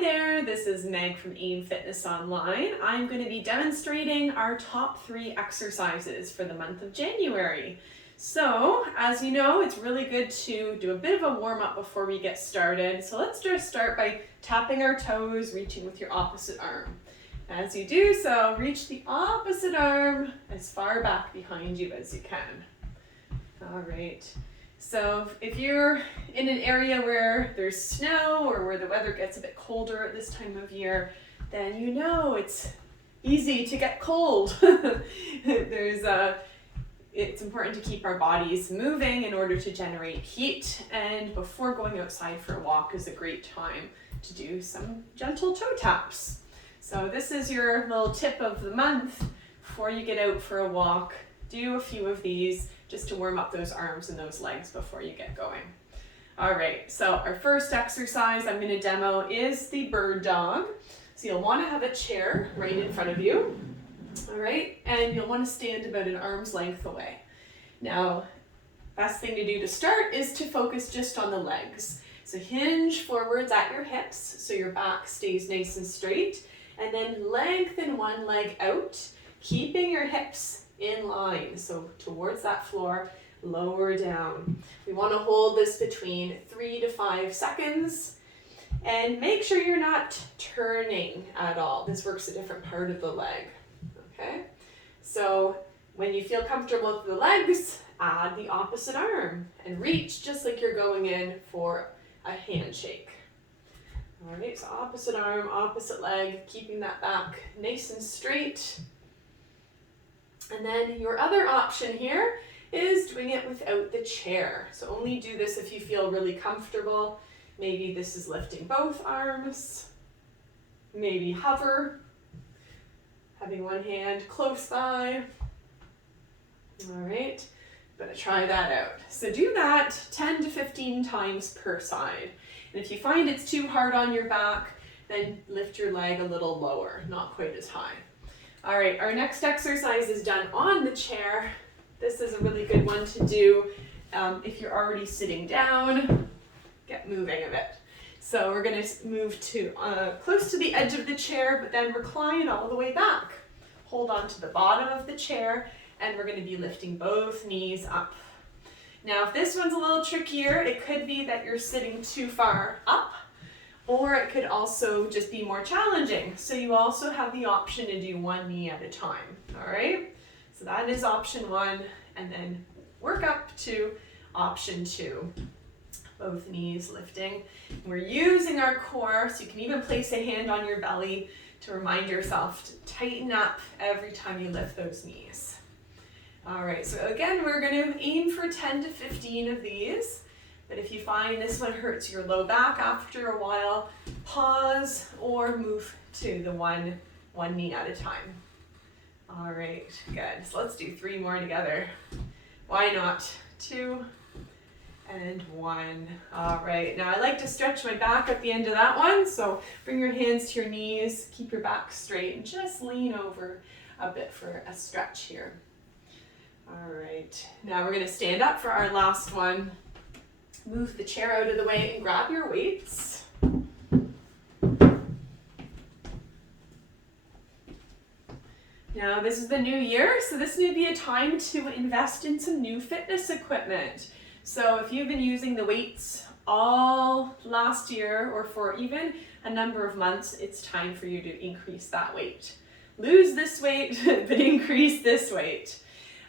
there, this is Meg from AIM Fitness Online. I'm going to be demonstrating our top 3 exercises for the month of January. So, as you know, it's really good to do a bit of a warm-up before we get started. So let's just start by tapping our toes, reaching with your opposite arm. As you do so, reach the opposite arm as far back behind you as you can. All right. So if you're in an area where there's snow or where the weather gets a bit colder at this time of year, then you know it's easy to get cold. It's important to keep our bodies moving in order to generate heat, and before going outside for a walk is a great time to do some gentle toe taps. So this is your little tip of the month. Before you get out for a walk, do a few of these just to warm up those arms and those legs before you get going. All right, so our first exercise I'm going to demo is the bird dog. So you'll want to have a chair right in front of you. All right, and you'll want to stand about an arm's length away. Now, best thing to do to start is to focus just on the legs. So hinge forwards at your hips so your back stays nice and straight, and then lengthen one leg out, keeping your hips in line, so towards that floor, lower down. We want to hold this between 3 to 5 seconds, and make sure you're not turning at all. This works a different part of the leg. Okay, so when you feel comfortable with the legs, add the opposite arm and reach just like you're going in for a handshake. All right, so opposite arm, opposite leg, keeping that back nice and straight. And then your other option here is doing it without the chair. So only do this if you feel really comfortable. Maybe this is lifting both arms. Maybe hover, having one hand close by. All right, gonna try that out. So do that 10 to 15 times per side. And if you find it's too hard on your back, then lift your leg a little lower, not quite as high. All right, our next exercise is done on the chair. This is a really good one to do if you're already sitting down. Get moving a bit. So we're going to move to close to the edge of the chair, but then recline all the way back. Hold on to the bottom of the chair, and we're going to be lifting both knees up. Now, if this one's a little trickier, it could be that you're sitting too far up, or it could also just be more challenging. So you also have the option to do one knee at a time. All right, so that is option 1, and then work up to option 2. Both knees lifting. We're using our core, so you can even place a hand on your belly to remind yourself to tighten up every time you lift those knees. All right, so again, we're going to aim for 10 to 15 of these, but if you find this one hurts your low back after a while, pause or move to the one knee at a time. All right, good. So let's do 3 more together. Why not? 2 and 1. All right, now I like to stretch my back at the end of that one, so bring your hands to your knees, keep your back straight, and just lean over a bit for a stretch here. All right, now we're going to stand up for our last one. Move the chair out of the way and grab your weights. Now this is the new year, so this may be a time to invest in some new fitness equipment. So if you've been using the weights all last year or for even a number of months, it's time for you to increase that weight. Lose this weight, but increase this weight.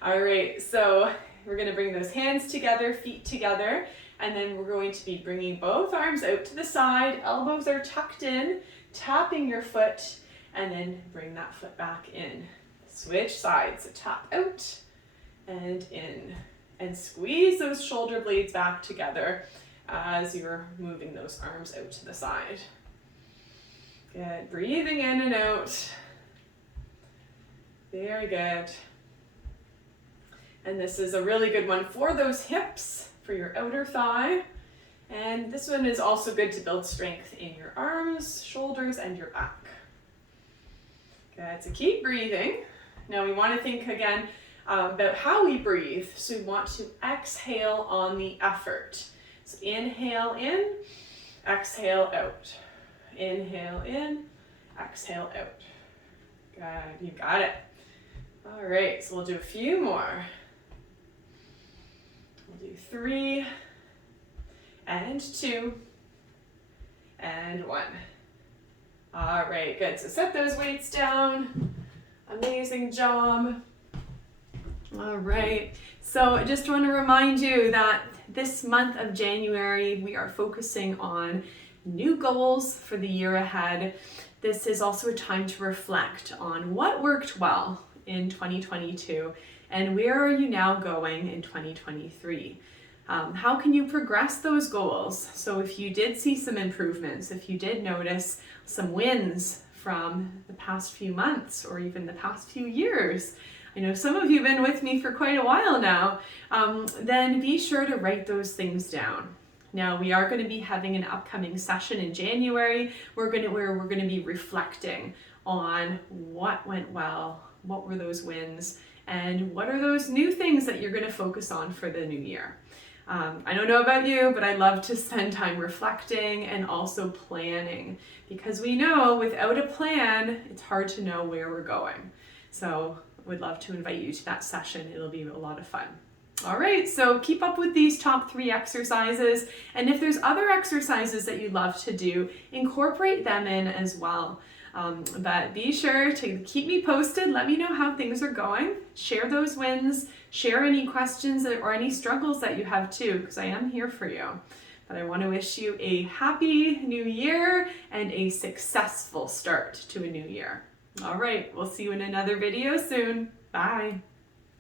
All right, so we're going to bring those hands together, feet together, and then we're going to be bringing both arms out to the side. Elbows are tucked in, tapping your foot, and then bring that foot back in. Switch sides, so tap out and in. And squeeze those shoulder blades back together as you're moving those arms out to the side. Good, breathing in and out. Very good. And this is a really good one for those hips, for your outer thigh. And this one is also good to build strength in your arms, shoulders, and your back. Good, so keep breathing. Now we want to think again about how we breathe. So we want to exhale on the effort. So inhale in, exhale out. Inhale in, exhale out. Good, you got it. All right, so we'll do a few more. We'll do 3 and 2 and 1. All right, good. So set those weights down. Amazing job. All right, so I just want to remind you that this month of January, we are focusing on new goals for the year ahead. This is also a time to reflect on what worked well in 2022 and where are you now going in 2023. How can you progress those goals? So if you did see some improvements, if you did notice some wins from the past few months or even the past few years, I know some of you have been with me for quite a while now, then be sure to write those things down. Now we are going to be having an upcoming session in January where we're going to be reflecting on what went well, what were those wins, and what are those new things that you're going to focus on for the new year. I don't know about you, but I love to spend time reflecting and also planning, because we know without a plan, it's hard to know where we're going. So I would love to invite you to that session. It'll be a lot of fun. All right, so keep up with these top 3 exercises. And if there's other exercises that you'd love to do, incorporate them in as well. But be sure to keep me posted. Let me know how things are going. Share those wins. Share any questions or any struggles that you have too, because I am here for you. But I want to wish you a happy new year and a successful start to a new year. All right, we'll see you in another video soon. Bye.